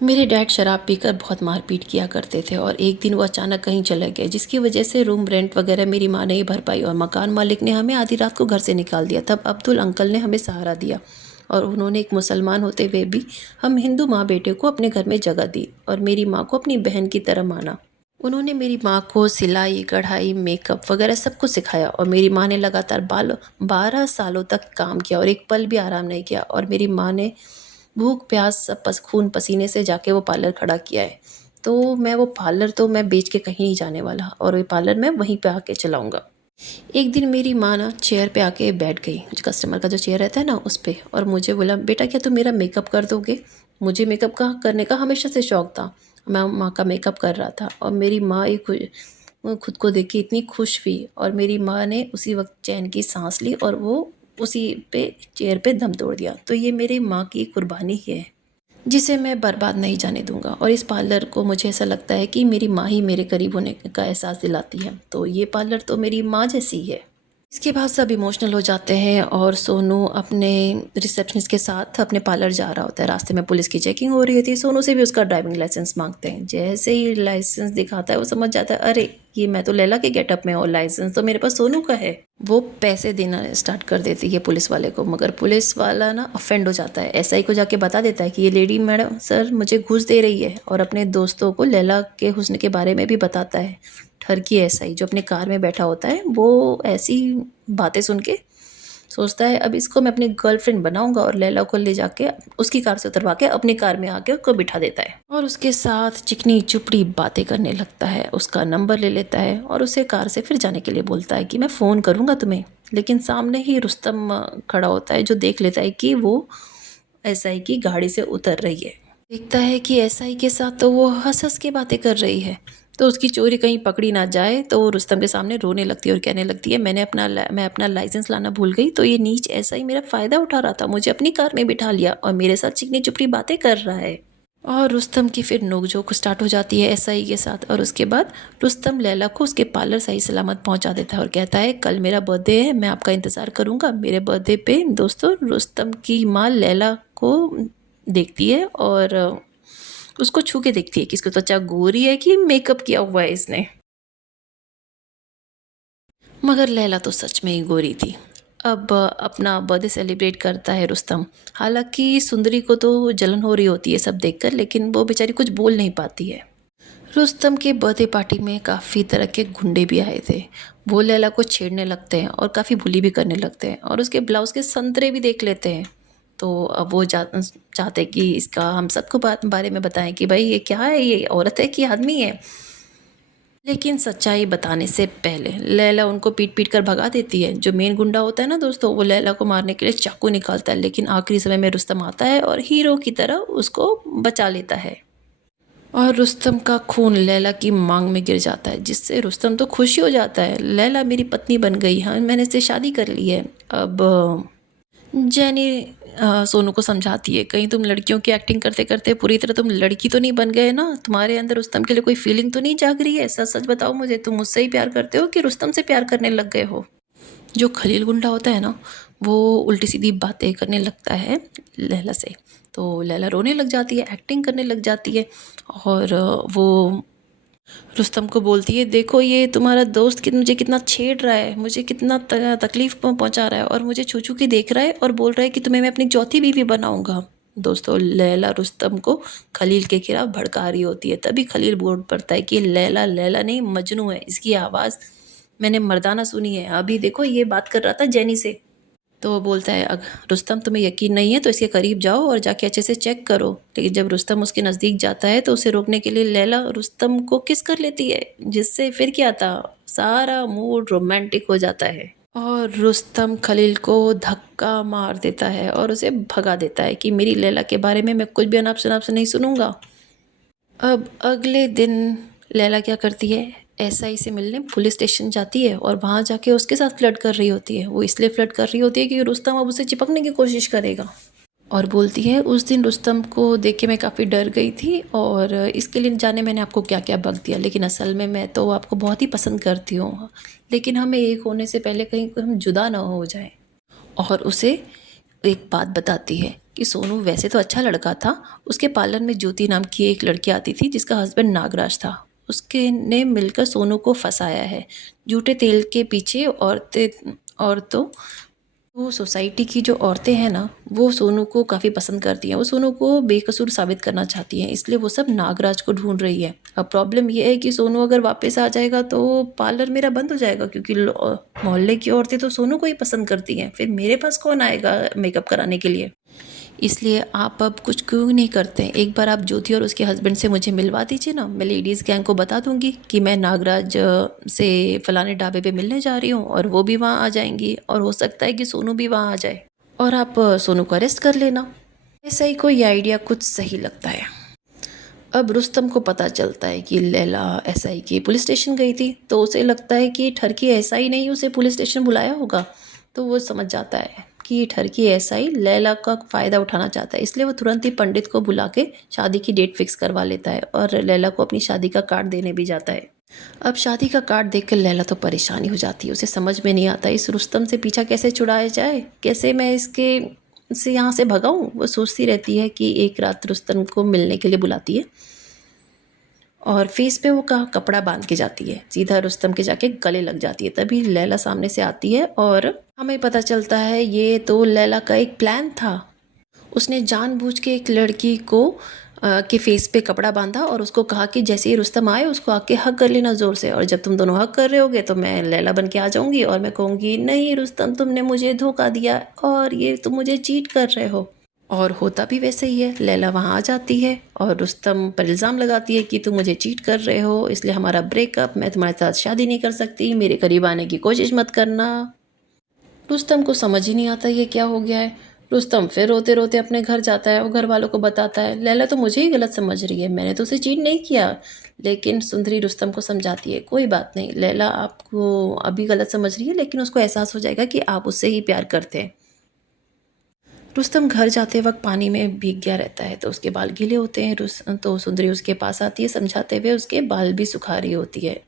मेरे डैड शराब पीकर बहुत मारपीट किया करते थे और एक दिन वो अचानक कहीं चले गए, जिसकी वजह से रूम रेंट वगैरह मेरी माँ नहीं भर पाई और मकान मालिक ने हमें आधी रात को घर से निकाल दिया। तब अब्दुल अंकल ने हमें सहारा दिया और उन्होंने एक मुसलमान होते हुए भी हम हिंदू माँ बेटे को अपने घर में जगह दी और मेरी माँ को अपनी बहन की तरह माना। उन्होंने मेरी माँ को सिलाई कढ़ाई मेकअप वगैरह सब कुछ सिखाया और मेरी माँ ने लगातार 12 सालों तक काम किया और एक पल भी आराम नहीं किया। और मेरी माँ ने भूख प्यास सब खून पसीने से जाके वो पार्लर खड़ा किया है। तो मैं वो पार्लर तो मैं बेच के कहीं नहीं जाने वाला और वो पार्लर मैं वहीं पे आके चलाऊँगा। एक दिन मेरी माँ ना चेयर पे आके बैठ गई, जो कस्टमर का जो चेयर रहता है ना उस पे, और मुझे बोला, बेटा क्या तुम मेरा मेकअप कर दोगे? मुझे मेकअप का करने का हमेशा से शौक था। मैं माँ का मेकअप कर रहा था और मेरी माँ एक वो खुद को देख के इतनी खुश हुई और मेरी माँ ने उसी वक्त चैन की सांस ली और वो उसी पे चेयर पे दम तोड़ दिया। तो ये मेरी माँ की कुर्बानी है जिसे मैं बर्बाद नहीं जाने दूंगा। और इस पार्लर को मुझे ऐसा लगता है कि मेरी माँ ही मेरे करीब होने का एहसास दिलाती है, तो ये पार्लर तो मेरी माँ जैसी है। इसके बाद सब इमोशनल हो जाते हैं और सोनू अपने रिसेप्शनिस्ट के साथ अपने पार्लर जा रहा होता है। रास्ते में पुलिस की चेकिंग हो रही होती है, सोनू से भी उसका ड्राइविंग लाइसेंस मांगते हैं। जैसे ही लाइसेंस दिखाता है वो समझ जाता है, अरे ये मैं तो लैला के गेटअप में और लाइसेंस तो मेरे पास सोनू का है। वो पैसे देना स्टार्ट कर देती है पुलिस वाले को, मगर पुलिस वाला ना ऑफेंड हो जाता है। एसआई को जाके बता देता है कि ये लेडी मैडम सर मुझे घूस दे रही है, और अपने दोस्तों को लैला के हुस्न के बारे में भी बताता है। ठरकी एसआई जो अपने कार में बैठा होता है वो ऐसी बातें सुन के सोचता है अब इसको मैं अपनी गर्लफ्रेंड बनाऊंगा, और लैला को ले जाके उसकी कार से उतरवा के अपनी कार में आके उसको बिठा देता है और उसके साथ चिकनी चुपड़ी बातें करने लगता है। उसका नंबर ले लेता है और उसे कार से फिर जाने के लिए बोलता है कि मैं फ़ोन करूंगा तुम्हें। लेकिन सामने ही रुस्तम खड़ा होता है जो देख लेता है कि वो एसआई की गाड़ी से उतर रही है। देखता है कि एसआई के साथ तो वो हंस हंस के बातें कर रही है, तो उसकी चोरी कहीं पकड़ी ना जाए। तो वो रुस्तम के सामने रोने लगती है और कहने लगती है मैं अपना लाइसेंस लाना भूल गई, तो ये नीच एसआई मेरा फ़ायदा उठा रहा था, मुझे अपनी कार में बिठा लिया और मेरे साथ चिकनी चुपड़ी बातें कर रहा है। और रुस्तम की फिर नोकझोंक स्टार्ट हो जाती है एसआई के साथ। और उसके बाद रुस्तम लैला को उसके पार्लर सही सलामत पहुंचा देता है और कहता है कल मेरा बर्थडे है, मैं आपका इंतज़ार करूंगा। मेरे बर्थडे पे दोस्तों रुस्तम की माँ लैला को देखती है और उसको छू के देखती है कि इसकी त्वचा गोरी है कि मेकअप किया हुआ है इसने। मगर लैला तो सच में ही गोरी थी। अब अपना बर्थडे सेलिब्रेट करता है रुस्तम। हालांकि सुंदरी को तो जलन हो रही होती है सब देखकर, लेकिन वो बेचारी कुछ बोल नहीं पाती है। रुस्तम के बर्थडे पार्टी में काफ़ी तरह के गुंडे भी आए थे। वो लैला को छेड़ने लगते हैं और काफ़ी बुली भी करने लगते हैं और उसके ब्लाउज़ के संतरे भी देख लेते हैं। तो अब वो चाहते कि इसका हम सबको बारे में बताएं कि भाई ये क्या है, ये औरत है कि आदमी है। लेकिन सच्चाई बताने से पहले लैला उनको पीट पीट कर भगा देती है। जो मेन गुंडा होता है ना दोस्तों, वो लैला को मारने के लिए चाकू निकालता है, लेकिन आखिरी समय में रुस्तम आता है और हीरो की तरह उसको बचा लेता है। और रुस्तम का खून लैला की मांग में गिर जाता है, जिससे रुस्तम तो खुशी हो जाता है, लैला मेरी पत्नी बन गई, हाँ मैंने इससे शादी कर ली है। अब जेनी सोनू को समझाती है कहीं तुम लड़कियों की एक्टिंग करते करते पूरी तरह तुम लड़की तो नहीं बन गए ना, तुम्हारे अंदर रुस्तम के लिए कोई फीलिंग तो नहीं जाग रही है। सच सच बताओ मुझे, तुम मुझसे ही प्यार करते हो कि रुस्तम से प्यार करने लग गए हो। जो खलील गुंडा होता है ना, वो उल्टी सीधी बातें करने लगता है लैला से तो लैला रोने लग जाती है, एक्टिंग करने लग जाती है और वो रुस्तम को बोलती है, देखो ये तुम्हारा दोस्त कि मुझे कितना छेड़ रहा है, मुझे कितना तकलीफ पहुंचा रहा है और मुझे छू छू के देख रहा है और बोल रहा है कि तुम्हें मैं अपनी चौथी बीवी बनाऊंगा। दोस्तों, लैला रुस्तम को खलील के खिलाफ भड़का रही होती है। तभी खलील बोल पड़ता है कि लैला लैला नहीं मजनू है, इसकी आवाज़ मैंने मर्दाना सुनी है, अभी देखो ये बात कर रहा था जेनी से। तो वो बोलता है, रुस्तम तुम्हें यकीन नहीं है तो इसके करीब जाओ और जाके अच्छे से चेक करो। लेकिन जब रुस्तम उसके नज़दीक जाता है तो उसे रोकने के लिए लैला रुस्तम को किस कर लेती है, जिससे फिर क्या था, सारा मूड रोमांटिक हो जाता है और रुस्तम खलील को धक्का मार देता है और उसे भगा देता है कि मेरी लैला के बारे में मैं कुछ भी अनाप शनाप से नहीं सुनूंगा। अब अगले दिन लैला क्या करती है, एसआई से मिलने पुलिस स्टेशन जाती है और वहाँ जाके उसके साथ फ्लर्ट कर रही होती है। वो इसलिए फ्लर्ट कर रही होती है कि रुस्तम अब उसे चिपकने की कोशिश करेगा और बोलती है, उस दिन रुस्तम को देख के मैं काफ़ी डर गई थी और इसके लिए जाने मैंने आपको क्या क्या बक दिया, लेकिन असल में मैं तो आपको बहुत ही पसंद करती हूँ, लेकिन हमें एक होने से पहले कहीं हम जुदा ना हो जाए। और उसे एक बात बताती है कि सोनू वैसे तो अच्छा लड़का था, उसके पार्लर में ज्योति नाम की एक लड़की आती थी जिसका हस्बैंड नागराज था, उसके ने मिलकर सोनू को फंसाया है झूठे तेल के पीछे। औरतों वो सोसाइटी की जो औरतें हैं ना, वो सोनू को काफ़ी पसंद करती हैं, वो सोनू को बेकसूर साबित करना चाहती हैं, इसलिए वो सब नागराज को ढूंढ रही है। अब प्रॉब्लम ये है कि सोनू अगर वापस आ जाएगा तो पार्लर मेरा बंद हो जाएगा, क्योंकि मोहल्ले की औरतें तो सोनू को ही पसंद करती हैं, फिर मेरे पास कौन आएगा मेकअप कराने के लिए। इसलिए आप अब कुछ क्यों नहीं करते, एक बार आप ज्योति और उसके हस्बैंड से मुझे मिलवा दीजिए ना, मैं लेडीज़ गैंग को बता दूंगी कि मैं नागराज से फलाने ढाबे पे मिलने जा रही हूँ और वो भी वहाँ आ जाएंगी और हो सकता है कि सोनू भी वहाँ आ जाए और आप सोनू को अरेस्ट कर लेना। ऐसा ही कोई आइडिया कुछ सही लगता है। अब रुस्तम को पता चलता है कि लैला एसआई के पुलिस स्टेशन गई थी, तो उसे लगता है कि ठरकी एसआई ने ही उसे पुलिस स्टेशन बुलाया होगा। तो वो समझ जाता है कि ठरकी एसआई लैला का फ़ायदा उठाना चाहता है, इसलिए वो तुरंत ही पंडित को बुला के शादी की डेट फिक्स करवा लेता है और लैला को अपनी शादी का कार्ड देने भी जाता है। अब शादी का कार्ड देखकर लैला तो परेशानी हो जाती है, उसे समझ में नहीं आता इस रुस्तम से पीछा कैसे छुड़ाया जाए, कैसे मैं इसके से यहाँ से भगाऊँ। वो सोचती रहती है कि एक रात रुस्तम को मिलने के लिए बुलाती है और फेस पे वो कपड़ा बांध के जाती है, सीधा रुस्तम के जाके गले लग जाती है। तभी लैला सामने से आती है और हमें पता चलता है ये तो लैला का एक प्लान था। उसने जानबूझ के एक लड़की को के फेस पे कपड़ा बांधा और उसको कहा कि जैसे ही रुस्तम आए उसको आके हक कर लेना ज़ोर से, और जब तुम दोनों हक कर रहे होगे तो मैं लैला बन के आ जाऊंगी और मैं कहूँगी, नहीं रुस्तम तुमने मुझे धोखा दिया और ये तुम मुझे चीट कर रहे हो। और होता भी वैसे ही है, लैला वहाँ आ जाती है और रुस्तम पर इल्ज़ाम लगाती है कि तुम मुझे चीट कर रहे हो, इसलिए हमारा ब्रेकअप, मैं तुम्हारे साथ शादी नहीं कर सकती, मेरे करीब आने की कोशिश मत करना। रुस्तम को समझ ही नहीं आता ये क्या हो गया है। रुस्तम फिर रोते रोते अपने घर जाता है और घर वालों को बताता है, लैला तो मुझे ही गलत समझ रही है, मैंने तो उसे चीट नहीं किया। लेकिन सुंदरी रुस्तम को समझाती है, कोई बात नहीं लैला आपको अभी गलत समझ रही है, लेकिन उसको एहसास हो जाएगा कि आप उससे ही प्यार करते हैं। रुस्तम घर जाते वक्त पानी में भीग गया रहता है तो उसके बाल गीले होते हैं। तो सुंदरी उसके पास आती है, समझाते हुए उसके बाल भी सुखा रही होती है,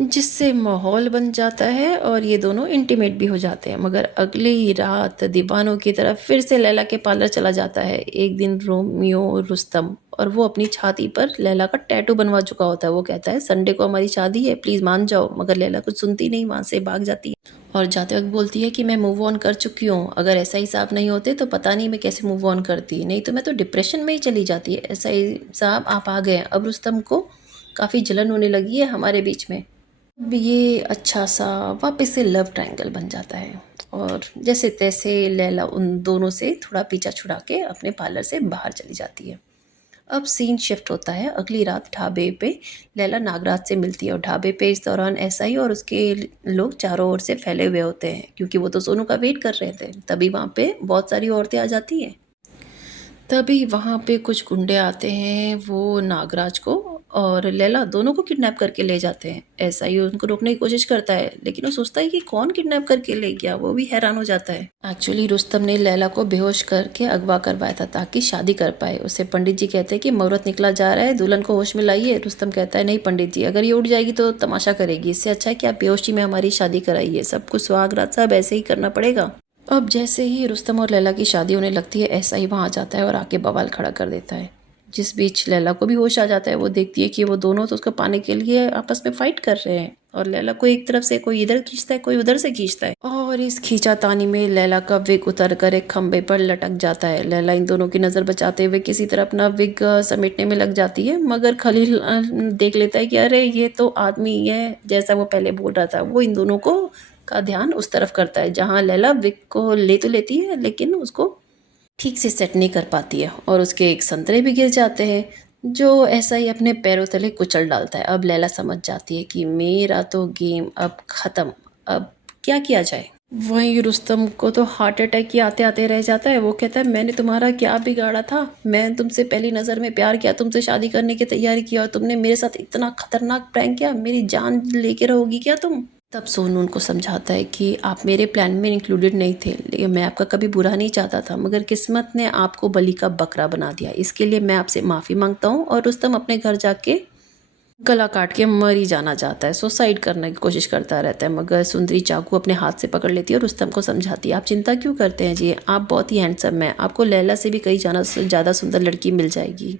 जिससे माहौल बन जाता है और ये दोनों इंटीमेट भी हो जाते हैं। मगर अगली रात दीवानों की तरफ फिर से लैला के पार्लर चला जाता है। एक दिन रोमियो रुस्तम, और वो अपनी छाती पर लैला का टैटू बनवा चुका होता है। वो कहता है, संडे को हमारी शादी है, प्लीज़ मान जाओ। मगर लैला कुछ सुनती नहीं, वहाँ से भाग जाती है और जाते वक्त बोलती है कि मैं मूव ऑन कर चुकी हूँ, अगर ऐसा ही साहब नहीं होते तो पता नहीं मैं कैसे मूव ऑन करती, नहीं तो मैं तो डिप्रेशन में ही चली जाती है। ऐसा ही साहब आप आ गए। अब रुस्तम को काफ़ी जलन होने लगी है हमारे बीच में। अब ये अच्छा सा वापस से लव ट्रायंगल बन जाता है और जैसे तैसे लैला उन दोनों से थोड़ा पीछा छुड़ा के अपने पार्लर से बाहर चली जाती है। अब सीन शिफ्ट होता है अगली रात ढाबे पे। लैला नागराज से मिलती है और ढाबे पे इस दौरान एसआई और उसके लोग चारों ओर से फैले हुए होते हैं, क्योंकि वो तो सोनू का वेट कर रहे थे। तभी वहाँ पे बहुत सारी औरतें आ जाती हैं। तभी वहाँ पे कुछ गुंडे आते हैं, वो नागराज को और लैला दोनों को किडनैप करके ले जाते हैं। ऐसा ही उनको रोकने की कोशिश करता है, लेकिन वो सोचता है कि कौन किडनैप करके ले गया, वो भी हैरान हो जाता है। एक्चुअली रुस्तम ने लैला को बेहोश करके अगवा करवाया था ताकि शादी कर पाए। उसे पंडित जी कहते हैं कि मुहूर्त निकला जा रहा है, दुल्हन को होश में लाइए। रुस्तम कहता है, नहीं पंडित जी, अगर ये उठ जाएगी तो तमाशा करेगी, इससे अच्छा है कि आप बेहोशी में हमारी शादी कराइए, सब कुछ सुहाग रात सब ऐसे ही करना पड़ेगा। अब जैसे ही रुस्तम और लैला की शादी होने लगती है, ऐसा ही वहाँ आ जाता है और आके बवाल खड़ा कर देता है। जिस बीच लैला को भी होश आ जाता है, वो देखती है कि वो दोनों तो उसको पाने के लिए आपस में फाइट कर रहे हैं और लैला को एक तरफ से कोई इधर खींचता है, कोई उधर से खींचता है और इस खींचातानी में लैला का विग उतर कर एक खंबे पर लटक जाता है। लैला इन दोनों की नज़र बचाते हुए किसी तरह अपना विग समेटने में लग जाती है, मगर खलील देख लेता है कि अरे ये तो आदमी ही है, जैसा वो पहले बोल रहा था। वो इन दोनों को का ध्यान उस तरफ करता है जहाँ लैला विग को ले तो लेती है लेकिन उसको ठीक से सेट नहीं कर पाती है और उसके एक संतरे भी गिर जाते हैं, जो ऐसा ही अपने पैरों तले कुचल डालता है। अब लैला समझ जाती है कि मेरा तो गेम अब ख़त्म, अब क्या किया जाए। वहीं रुस्तम को तो हार्ट अटैक ही आते आते रह जाता है। वो कहता है मैंने तुम्हारा क्या बिगाड़ा था, मैं तुमसे पहली नज़र में प्यार किया, तुमसे शादी करने की तैयारी किया और तुमने मेरे साथ इतना खतरनाक प्रैंक किया, मेरी जान लेके रहोगी क्या तुम। तब सोनू उनको समझाता है कि आप मेरे प्लान में इंक्लूडेड नहीं थे, लेकिन मैं आपका कभी बुरा नहीं चाहता था, मगर किस्मत ने आपको बलि का बकरा बना दिया, इसके लिए मैं आपसे माफ़ी मांगता हूँ। और रुस्तम अपने घर जाके गला काट के मर ही जाना चाहता है, सुसाइड करने की कोशिश करता रहता है, मगर सुंदरी चाकू अपने हाथ से पकड़ लेती है और रुस्तम को समझाती है आप चिंता क्यों करते हैं जी, आप बहुत ही हैंडसम हैं, आपको लैला से भी कई ज़्यादा सुंदर लड़की मिल जाएगी।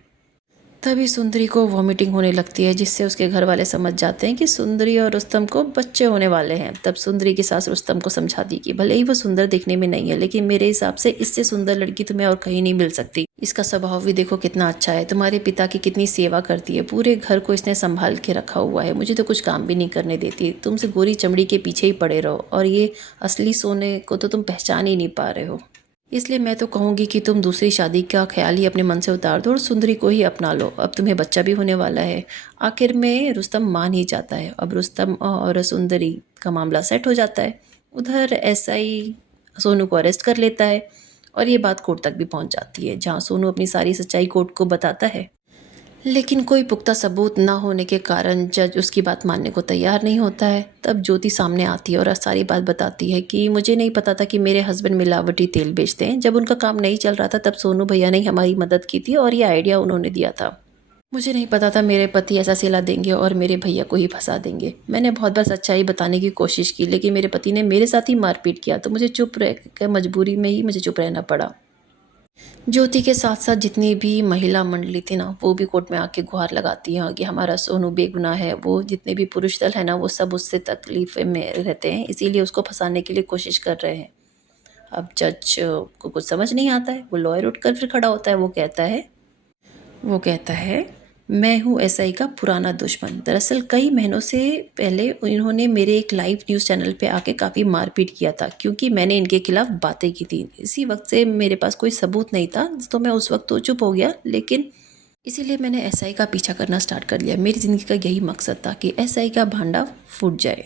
तभी सुंदरी को वॉमिटिंग होने लगती है, जिससे उसके घर वाले समझ जाते हैं कि सुंदरी और रुस्तम को बच्चे होने वाले हैं। तब सुंदरी की सास रुस्तम को समझाती कि भले ही वो सुंदर दिखने में नहीं है, लेकिन मेरे हिसाब से इससे सुंदर लड़की तुम्हें और कहीं नहीं मिल सकती। इसका स्वभाव भी देखो कितना अच्छा है, तुम्हारे पिता की कितनी सेवा करती है, पूरे घर को इसने संभाल के रखा हुआ है, मुझे तो कुछ काम भी नहीं करने देती, तुमसे गोरी चमड़ी के पीछे ही पड़े रहो और ये असली सोने को तो तुम पहचान ही नहीं पा रहे हो। इसलिए मैं तो कहूँगी कि तुम दूसरी शादी का ख्याल ही अपने मन से उतार दो और सुंदरी को ही अपना लो, अब तुम्हें बच्चा भी होने वाला है। आखिर में रुस्तम मान ही जाता है। अब रुस्तम और सुंदरी का मामला सेट हो जाता है। उधर एसआई सोनू को अरेस्ट कर लेता है और ये बात कोर्ट तक भी पहुंच जाती है, जहां सोनू अपनी सारी सच्चाई कोर्ट को बताता है। लेकिन कोई पुख्ता सबूत ना होने के कारण जज उसकी बात मानने को तैयार नहीं होता है। तब ज्योति सामने आती है और सारी बात बताती है कि मुझे नहीं पता था कि मेरे हस्बैंड मिलावटी तेल बेचते हैं। जब उनका काम नहीं चल रहा था तब सोनू भैया ने हमारी मदद की थी और ये आइडिया उन्होंने दिया था। मुझे नहीं पता था मेरे पति ऐसा सिला देंगे और मेरे भैया को ही फंसा देंगे। मैंने बहुत बार सच्चाई बताने की कोशिश की, लेकिन मेरे पति ने मेरे साथ ही मारपीट किया, तो मुझे चुप रह कर मजबूरी में ही मुझे चुप रहना पड़ा। ज्योति के साथ साथ जितनी भी महिला मंडली थी ना, वो भी कोर्ट में आके गुहार लगाती हैं कि हमारा सोनू बेगुनाह है। वो जितने भी पुरुष दल है ना, वो सब उससे तकलीफ में रहते हैं, इसीलिए उसको फंसाने के लिए कोशिश कर रहे हैं। अब जज को कुछ समझ नहीं आता है। वो लॉयर उठकर फिर खड़ा होता है। वो कहता है मैं हूँ एसआई का पुराना दुश्मन। दरअसल कई महीनों से पहले इन्होंने मेरे एक लाइव न्यूज़ चैनल पे आके काफ़ी मारपीट किया था, क्योंकि मैंने इनके खिलाफ बातें की थी। इसी वक्त से मेरे पास कोई सबूत नहीं था, तो मैं उस वक्त तो चुप हो गया, लेकिन इसीलिए मैंने एसआई का पीछा करना स्टार्ट कर लिया। मेरी ज़िंदगी का यही मकसद था कि एसआई का भांडा फूट जाए।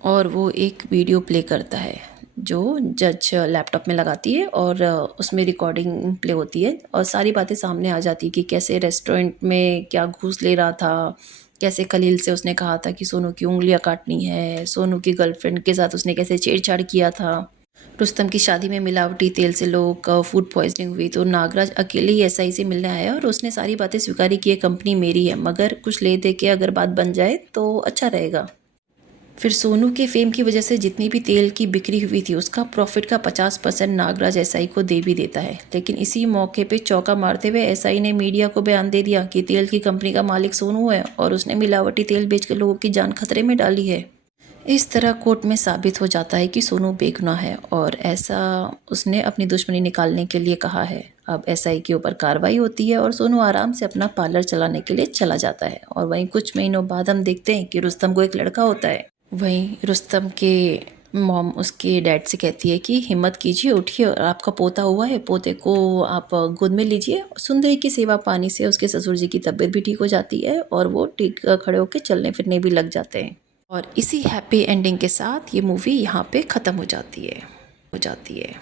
और वो एक वीडियो प्ले करता है जो जज लैपटॉप में लगाती है और उसमें रिकॉर्डिंग प्ले होती है और सारी बातें सामने आ जाती है कि कैसे रेस्टोरेंट में क्या घूस ले रहा था, कैसे खलील से उसने कहा था कि सोनू की उंगलियां काटनी है, सोनू की गर्लफ्रेंड के साथ उसने कैसे छेड़छाड़ किया था, रुस्तम की शादी में मिलावटी तेल से लोगों का फूड पॉइजनिंग हुई तो नागराज अकेले ही एसआई से मिलने आया और उसने सारी बातें स्वीकारी की ये कंपनी मेरी है, मगर कुछ ले दे के अगर बात बन जाए तो अच्छा रहेगा। फिर सोनू के फेम की वजह से जितनी भी तेल की बिक्री हुई थी उसका प्रॉफिट का 50% नागराज एसआई को दे भी देता है। लेकिन इसी मौके पे चौका मारते हुए एसआई ने मीडिया को बयान दे दिया कि तेल की कंपनी का मालिक सोनू है और उसने मिलावटी तेल बेचकर लोगों की जान खतरे में डाली है। इस तरह कोर्ट में साबित हो जाता है कि सोनू बेगुनाह है और ऐसा उसने अपनी दुश्मनी निकालने के लिए कहा है। अब एसआई के ऊपर कार्रवाई होती है और सोनू आराम से अपना पार्लर चलाने के लिए चला जाता है। और वहीं कुछ महीनों बाद हम देखते हैं कि रुस्तम को एक लड़का होता है। वहीं रुस्तम के मॉम उसके डैड से कहती है कि हिम्मत कीजिए, उठिए, और आपका पोता हुआ है, पोते को आप गोद में लीजिए। सुंदरी की सेवा पानी से उसके ससुर जी की तबीयत भी ठीक हो जाती है और वो ठीक खड़े होकर चलने फिरने भी लग जाते हैं। और इसी हैप्पी एंडिंग के साथ ये मूवी यहाँ पे ख़त्म हो जाती है।